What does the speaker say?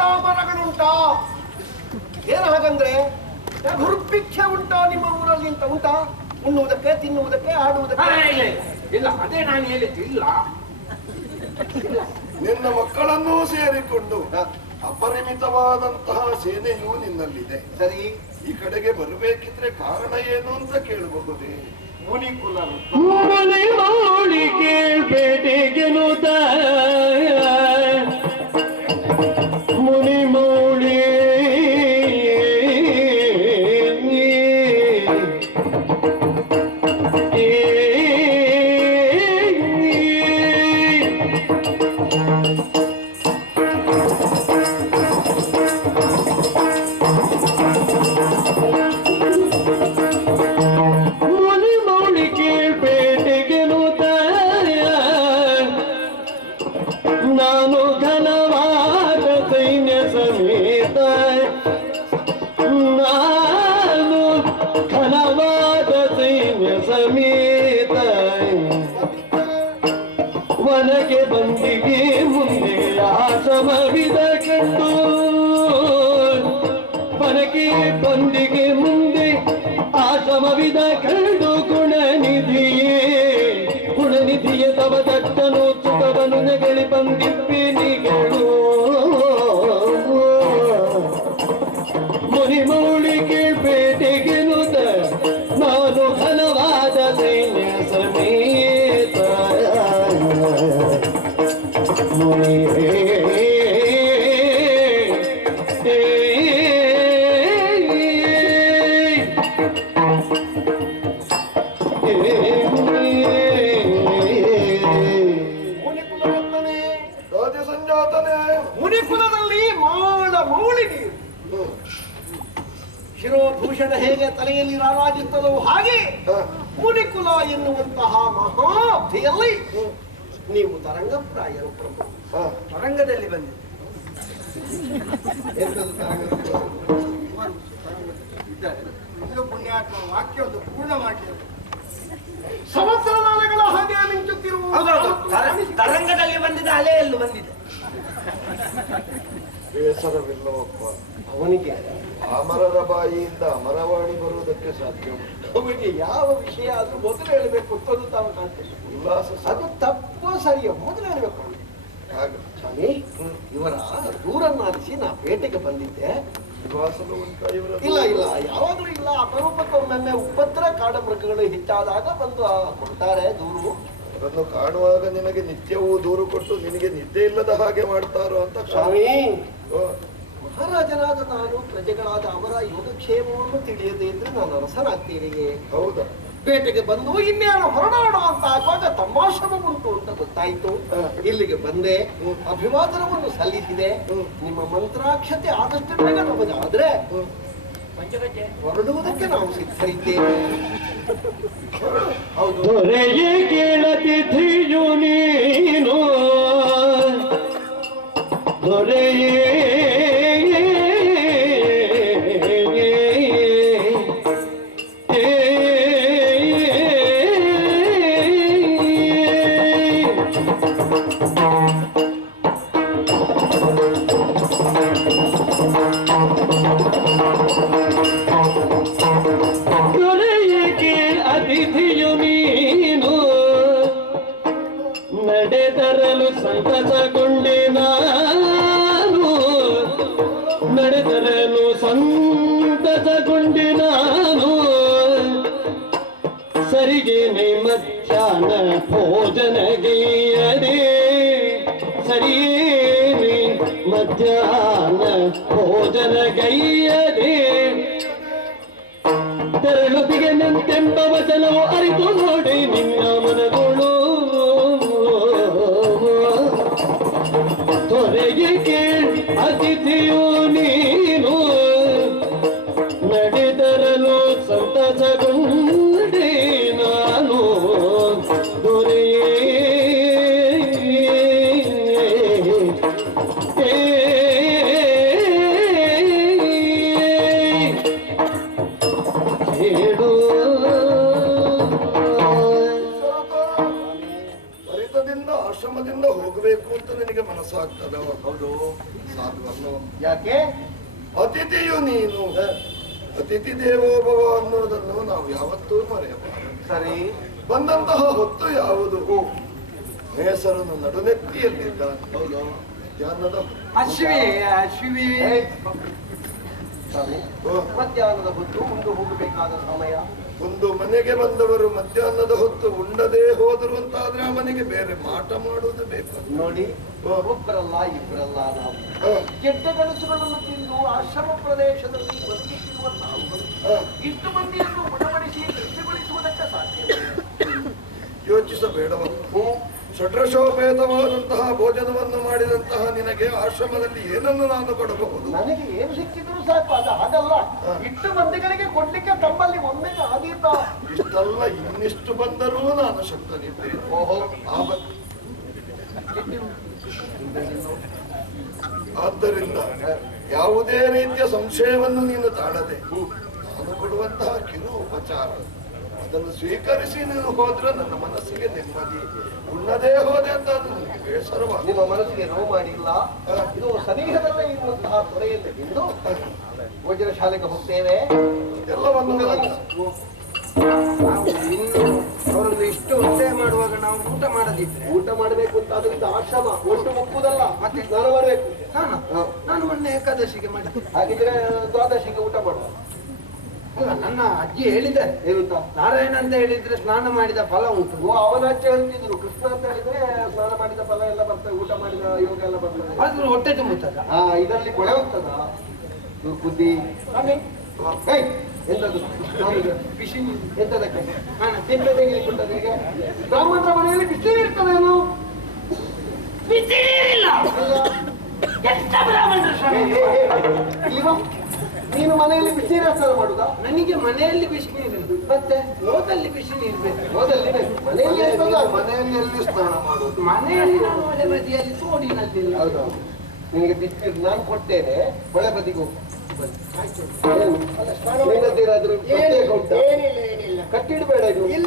ಡಾಮರಗಳುಂಟಾ? ಏನು ಹಾಗಂದ್ರೆ ದುರ್ಭಿಕ್ಷೆ ಉಂಟಾ ನಿಮ್ಮ ಊರಲ್ಲಿ ಅಂತ ಉಂಟಾ? ಉಣ್ಣುವುದಕ್ಕೆ, ತಿನ್ನುವುದಕ್ಕೆ, ಆಡುವುದಕ್ಕೆ? ಇಲ್ಲ, ಅದೇ ನಾನು ಹೇಳಿದ್ದಿಲ್ಲ. ನಿನ್ನ ಮಕ್ಕಳನ್ನೂ ಸೇರಿಕೊಂಡು ಅಪರಿಮಿತವಾದಂತಹ ಸೇನೆಯೂ ನಿನ್ನಲ್ಲಿದೆ. ಸರಿ, ಈ ಕಡೆಗೆ ಬರಬೇಕಿದ್ರೆ ಕಾರಣ ಏನು ಅಂತ ಕೇಳಬಹುದೇ? ಮುನಿಕುಲರು ಮುನಿ ಮೌಳಿ ವನಗೆ ಬಂದಿಗೆ ಮುಂದೆ ಆಸಮವಿದ ಕಂಡು ವನಗೆ ಬಂದಿಗೆ ಮುಂದೆ ಆಸಮವಿದ ಕಂಡು ಗುಣನಿಧಿಯೇ ತವ ದಟ್ಟನು ಸುಖವನು ನೆಗಳಿ ಬಂದಿಪ್ಪಿನಿಗಳು ಮುನಿ ಮೌಳಿ ಕೇಳ್ಪೇಟೆಗೆ ನುದ ನಾನು ಘನವಾದ ಸೈನ್ಯ ಸಮೇತ ಮುನಿ ಮುನಿಕುಲದಲ್ಲಿ ಮಾಳ ಮೌಳಿಗೆ ಶಿರೋಭೂಷಣ ಹೇಗೆ ತಲೆಯಲ್ಲಿ ರಾರಾಜಿತ್ತದೋ ಹಾಗೆ ಮುನಿಕುಲ ಎನ್ನುವಂತಹ ಮಹಾಬ್ಧೆಯಲ್ಲಿ ನೀವು ತರಂಗಪ್ರಾಯರು ಪ್ರಭು. ತರಂಗದಲ್ಲಿ ಬಂದಿದೆ. ಪುಣ್ಯಾತ್ಮ ವಾಕ್ಯ ಒಂದು ಪೂರ್ಣ ಮಾಡಿ ಸಮುದ್ರ ನಾಲೆಗಳ ಹಾಗೆ ಮಿಂಚುತ್ತಿರುವ ತರಂಗದಲ್ಲಿ ಬಂದಿದೆ, ಅಲೆಯಲ್ಲೂ ಬಂದಿದೆ. ಬೇಸರವಿಲ್ಲವಪ್ಪ ಅವನಿಗೆ. ಆ ಮರದ ಬಾಯಿಯಿಂದ ಅಮರವಾಣಿ ಬರುವುದಕ್ಕೆ ಸಾಧ್ಯ. ಅವನಿಗೆ ಯಾವ ವಿಷಯ ಆದ್ರೂ ಮೊದಲು ಹೇಳಬೇಕು ಅಂತ ತಾವು ಕಾಣ್ತೇನೆ. ಉಲ್ಲಾಸ ಅದು ತಪ್ಪು ಸರಿಯೋ ಮೊದಲು ಹೇಳಬೇಕು. ಸ್ವಾಮಿ, ಇವರ ದೂರನ್ನಾರಿಸಿ ನಾ ಪೇಟೆಗೆ ಬಂದಿದ್ದೆ. ವಿಶ್ವಾಸದ ಉಂಟ ಇವರ? ಇಲ್ಲ ಇಲ್ಲ, ಯಾವಾಗಲೂ ಇಲ್ಲ. ಅಪರೂಪಕ್ಕೊಮ್ಮೆ ಉಪದ್ರ ಕಾಡಮೃಗಗಳು ಹೆಚ್ಚಾದಾಗ ಬಂದು ಕೊಡ್ತಾರೆ ದೂರು. ಅದನ್ನು ಕಾಣುವಾಗ ನಿನಗೆ ನಿತ್ಯವೂ ದೂರು ಕೊಟ್ಟು ನಿನಗೆ ನಿದ್ದೆ ಇಲ್ಲದ ಹಾಗೆ ಮಾಡ್ತಾರೋ ಅಂತ. ಸ್ವಾಮಿ, ಮಹಾರಾಜನಾದ ನಾನು ಪ್ರಜೆಗಳಾದ ಅವರ ಯೋಗಕ್ಷೇಮವನ್ನು ತಿಳಿಯದೇ ಇದ್ರೆ ನಾನು ಅರಸನಾಗ್ತೀನಿ. ಹೌದಾ? ಪೇಟೆಗೆ ಬಂದು ಇನ್ನೇನು ಹೊರಡೋಣ ಅಂತ ಆಗುವಾಗ ತಮಾಶ್ರಮ ಉಂಟು ಅಂತ ಗೊತ್ತಾಯ್ತು. ಇಲ್ಲಿಗೆ ಬಂದೆ, ಅಭಿವಾದನವನ್ನು ಸಲ್ಲಿಸಿದೆ. ನಿಮ್ಮ ಮಂತ್ರಾಕ್ಷತೆ ಆದಷ್ಟು ಬೇಗ ನಮಗಾದ್ರೆ ಹೊರಡುವುದಕ್ಕೆ ನಾವು ಸಿದ್ಧರಿದ್ದೇವೆ. ಹೌದು. ದೊರೆಯೇ ಕೇಳತಿಥಿಯು ನೀನು, ದೊರೆಯೇ ಅತಿಥಿಯು ನೀನು, ನಡೆದರಲು ಸಂತಸಗೊಂಡೆ ನಾನು, ನಡೆದರಲು ಸಂತಸಗೊಂಡೆ ನಾನು. ಸರಿಗೇನೆ ಮಧ್ಯಾಹ್ನ ಭೋಜನಗೈಯದೆ, ಸರಿಯೇನೆ ಮಧ್ಯಾಹ್ನ ಭೋಜನಗೈಯದೆ, ತೆರಳುತ್ತಿಗೆ ನಿಂತೆಂಬ ವಚನವು ಅರಿತು ನೋಡಿ ನಿನ್ನ ಮನದೋಳು. ತೊರೆಗೆ ಕೇಳಿ ಅತಿಥಿಯು ನೀನು, ನಡೆದರಲು ಸಂತಸಗೊಂಡೆ ನಾನು. ದೊರೆಯೇ ಹರಿತದಿಂದ ಆಶ್ರಮದಿಂದ ಹೋಗಬೇಕು ಅಂತ ನಿನಗೆ ಮನಸ್ಸ ಆಗ್ತದೋ? ಹೌದು. ಸಾಧುವಲ್ಲೋ? ಯಾಕೆ? ಅತಿಥಿಯು ನೀನು. ಅತಿಥಿ ದೇವೋಭವ ಅನ್ನೋದನ್ನು ನಾವು ಯಾವತ್ತೂ ಮರೆಯಬಾರದು. ಸರಿ. ಬಂದಂತಹ ಹೊತ್ತು ಯಾವುದು? ನೇಸರನ್ನು ನಡುನೆತ್ತಿಯಲ್ಲಿದ್ದ. ಹೌದು. ಮಧ್ಯಾಹ್ನದ ಅಶ್ವಿ ಸರಿ. ಓ, ಮಧ್ಯಾಹ್ನದ ಹೊತ್ತು ಮುಂದೆ ಹೋಗಬೇಕಾದ ಸಮಯ. ಒಂದು ಮನೆಗೆ ಬಂದವರು ಮಧ್ಯಾಹ್ನದ ಹೊತ್ತು ಉಂಡದೇ ಹೋದರು ಅಂತಾದ್ರೆ ಆ ಮನೆಗೆ ಬೇರೆ ಮಾಟ ಮಾಡುವುದು ಬೇಕು. ನೋಡಿ, ಒಬ್ಬರಲ್ಲ ಇಬ್ಬರಲ್ಲ ನಾವು ಕೆಟ್ಟ ಕನಸುಗಳನ್ನು ತಿಂದು ಆಶ್ರಮ ಪ್ರದೇಶದಲ್ಲಿ ಬದುಕುತ್ತಿರುವ ನಾವುಗಳು ಇಷ್ಟು ಮಂದಿಯನ್ನು ಗುಣಪಡಿಸಿ ತೃಪ್ತಿಗೊಳಿಸುವುದಕ್ಕೆ ಸಾಧ್ಯವಿಲ್ಲ. ಯೋಚಿಸಬೇಡವ. ಷಡ್ರಶೋಪೇತವಾದಂತಹ ಭೋಜನವನ್ನು ಮಾಡಿದಂತಹ ನಿನಗೆ ಆಶ್ರಮದಲ್ಲಿ ಏನನ್ನು ನಾನು ಕೊಡಬಹುದು? ನನಗೆ ಏನು ಸಿಕ್ಕಿದ್ರು ಸಾಕು. ಅದು ಹಾಗಲ್ಲ, ಇಷ್ಟು ಮಂದಿಗಳಿಗೆ ಕೊಡ್ಲಿಕ್ಕೆ ತಮ್ಮಲ್ಲಿ ಒಮ್ಮೆ ಆದೀತ. ಇಷ್ಟಲ್ಲ, ಇನ್ನಿಷ್ಟು ಬಂದರೂ ನಾನು ಶಕ್ತನಿದ್ದೇನೆ. ಓಹೋ. ಆದ್ದರಿಂದ ಯಾವುದೇ ರೀತಿಯ ಸಂಶಯವನ್ನು ನೀನು ತಾಳದೆ ನಾನು ಕೊಡುವಂತಹ ಕಿರು ಉಪಚಾರ ಅದನ್ನು ಸ್ವೀಕರಿಸಿ ನೀನು ಹೋದ್ರೆ ನನ್ನ ಮನಸ್ಸಿಗೆ ನೆಮ್ಮದಿ. ಉಣ್ಣದೇ ಹೋದೆ ಅಂತ ಅದು ನನಗೆ ಬೇಸರವಾದ. ನಿಮ್ಮ ಮನಸ್ಸಿಗೆ ನೋವು ಮಾಡಿಲ್ಲ. ಇದು ಸನಿಹದಲ್ಲೇ ಇರುವಂತಹ ತೊರೆಯಲ್ಲಿ ಬಿಂದು ಭೋಜನ ಶಾಲೆಗೆ ಹೋಗ್ತೇವೆ. ಎಲ್ಲವನ್ನು ಅವರನ್ನು ಇಷ್ಟು ಒತ್ತಾಯ ಮಾಡುವಾಗ ನಾವು ಊಟ ಮಾಡದಿದ್ರೆ ಊಟ ಮಾಡಬೇಕು ಅಂತ ಅದರಿಂದ ಆಶ್ರಮ ಒಟ್ಟು ಮುಕ್ಕುದಲ್ಲ, ಮತ್ತೆ ಸ್ನಾನ ಮಾಡಬೇಕು. ನಾನು ಮೊನ್ನೆ ಏಕಾದಶಿಗೆ ಮಾಡಿದ್ದೆ. ಹಾಗಿದ್ರೆ ದ್ವಾದಶಿಗೆ ಊಟ ಮಾಡುವ. ಅಲ್ಲ, ನನ್ನ ಅಜ್ಜಿ ಹೇಳಿದ್ದಾರೆ ಏನಂತ? ನಾರಾಯಣ ಅಂತ ಹೇಳಿದ್ರೆ ಸ್ನಾನ ಮಾಡಿದ ಫಲ ಉಂಟು. ಅವನ ಅಜ್ಜ ಹೇಳ್ತಿದ್ರು, ಕೃಷ್ಣ ಅಂತ ಹೇಳಿದ್ರೆ ಸ್ನಾನ ಮಾಡಿದ ಫಲ ಎಲ್ಲ ಬರ್ತದೆ, ಊಟ ಮಾಡಿದ ಯೋಗ ಎಲ್ಲ ಬರ್ತದೆ. ಆದ್ರೂ ಹೊಟ್ಟೆ ತುಂಬುತ್ತದ. ಇದರಲ್ಲಿ ಕೊಳೆ ಹೋಗ್ತದ ಬುದ್ಧಿ. ಎಂತದ್ದು ಬಿಸಿ ಎಂತದಕ್ಕೆ ಚಿಂತೆ ತೆಗೆದುಕೊಂಡದ್ದು ಈಗ ಬ್ರಾಹ್ಮಣರ ಮನೆಯಲ್ಲಿ ಬಿಸಿ ಇರ್ತದೇನು? ಬಿಸಿ ನೀರಿಲ್ಲ. ಎಂತ ಬ್ರಾಹ್ಮಣರು ಸ್ವಾಮಿ? ಇಲ್ವಾ? ನೀನು ಮನೆಯಲ್ಲಿ ಬಿಸಿ ನೀರು ಸ್ನಾನ ಮಾಡುದಾ? ನನಗೆ ಮನೆಯಲ್ಲಿ ಬಿಸಿ ನೀರು, ಮತ್ತೆ ಹೋದಲ್ಲಿ ಬಿಸಿ ನೀರು ಬೇಕು. ಹೋದಲ್ಲಿ ಮನೆಯಲ್ಲಿ ಮನೆಯಲ್ಲಿ ಎಲ್ಲಿ ಸ್ನಾನ ಮಾಡುವುದು? ಮನೆಯಲ್ಲಿ ನಾನು ಒಳ್ಳೆ ಬದಿಯಲ್ಲಿ ತೋಡಿನಲ್ಲಿ. ಹೌದು. ನಿನಗೆ ಬಿಸಿನೀರು ನಾನು ಕೊಡ್ತೇನೆ, ಒಳ್ಳೆ ಬದಿಗೆ ಹೋಗು. ಆಯ್ತು. ಏನಾದ್ರೂ ಏನಿಲ್ಲ, ಏನಿಲ್ಲ. ಕಟ್ಟಿಡ್ಬೇಡ ಇದು. ಇಲ್ಲ